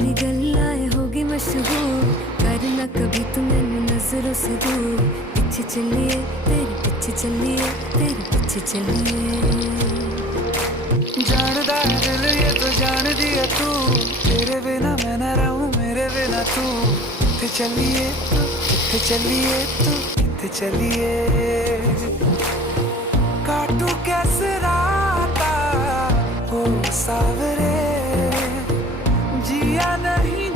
तेरी गल्लाएं होगी मशहूर, करना कभी तू मैंने नजरों से दूर। पीछे चलिए तेरे पीछे चलिए, तेरे पीछे चलिए। जानदा है दिल ये तो जान दिया तू, तेरे बिना मैं न रहूं मेरे बिना तू। किथे चलिए तू, किथे चलिए तू, किथे चलिए। काटू कैसे राता ओ सावरे, जिया नहीं